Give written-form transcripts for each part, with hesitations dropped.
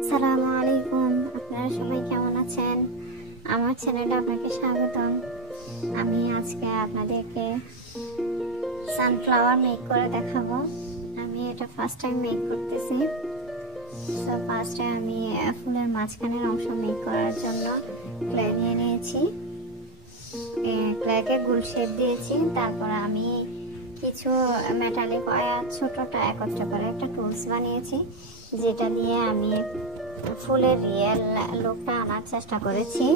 আসসালামু আলাইকুম, আপনারা সবাই কেমন আছেন? আমার চ্যানেলে আপনাকে স্বাগতম। আমি আজকে আপনাদেরকে সানফ্লাওয়ার মেক করে দেখাবো। আমি এটা ফার্স্ট টাইম মেক করতেছি। সো ফার্স্টে আমি ফুলের মাঝখানের অংশ মেক করার জন্য ক্লে নিয়ে নিয়েছি। ক্লেকে গোল শেপ দিয়েছি। তারপর আমি কিছু মেটালিক ওয়্যার ছোটটা একত্র করে একটা টুলস বানিয়েছি, যেটা দিয়ে আমি ফুলের রিয়েল লুকটা আনার চেষ্টা করেছি।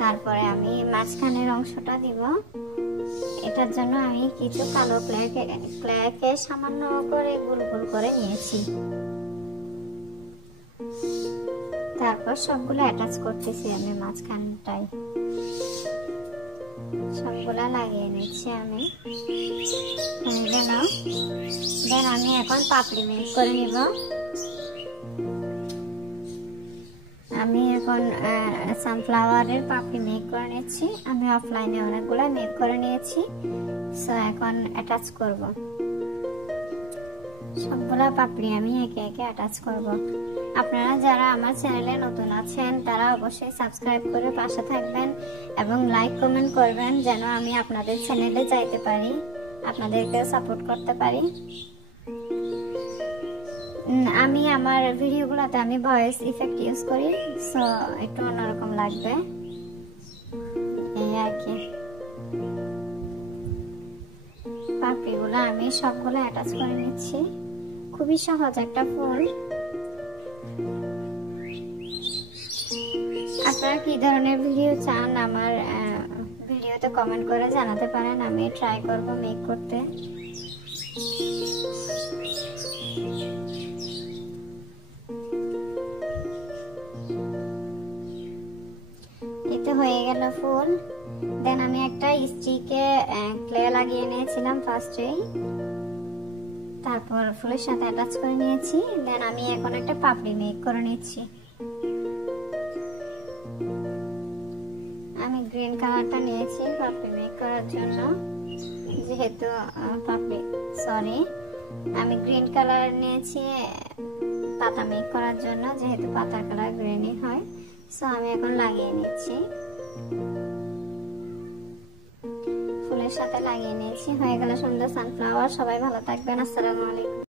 তারপরে আমি মাঝখানের অংশটা দিব। এটার জন্য আমি কিছু কালো ক্লেকে সামান্য করে গোল গোল করে নিয়েছি। তারপর সবগুলো অ্যাটাচ করতেছি আমি মাঝখানটায়। সবগুলা লাগিয়ে নিচ্ছি আমি। দেন আমি এখন পাপড়ি মেক করে নিব। আমি এখন সানফ্লাওয়ারের পাপড়ি মেক করে নিচ্ছি। আমি অফলাইনে অনেকগুলো মেক করে নিয়েছি। সো এখন অ্যাটাচ করব। সবগুলা পাপড়ি আমি একে একে অ্যাটাচ করব। আপনারা যারা আমার চ্যানেলে নতুন আছেন তারা অবশ্যই সাবস্ক্রাইব করে পাশে থাকবেন এবং লাইক কমেন্ট করবেন, যেন আমি আপনাদের চ্যানেলে যাইতে পারি, আপনাদেরকে সাপোর্ট করতে পারি। আমি আমার ভিডিওগুলোতে আমি ভয়েস ইফেক্ট ইউজ করি, সো একটু অন্যরকম লাগবে এই আর কি। পাপড়িগুলো আমি সবগুলো অ্যাটাচ করে নিচ্ছি। খুবই সহজ একটা ফুল। আপনারা কি ধরনের ভিডিও চান আমার ভিডিওতে কমেন্ট করে জানাতে পারেন। আমি ট্রাই করব মেক করতে। এতে হয়ে গেল ফুল। দেন আমি একটা স্টিকে ক্লে লাগিয়ে নিয়েছিলাম ফার্স্টেই, তারপর ফুলের সাথে অ্যাটাচ করে নিয়েছি। দেন আমি এখন একটা পাপড়ি মেক করে নিচ্ছি। আমি গ্রিন কালারটা নিয়েছি পাপড়ি মেক করার জন্য, যেহেতু আমি গ্রিন কালার নিয়েছি পাতা মেক করার জন্য, যেহেতু পাতার কালার গ্রিনই হয়। সো আমি এখন লাগিয়ে নিচ্ছি। ফুলের সাথে লাগিয়ে নিয়েছি। হয়ে গেল সুন্দর সানফ্লাওয়ার। সবাই ভালো থাকবেন। আসসালামু আলাইকুম।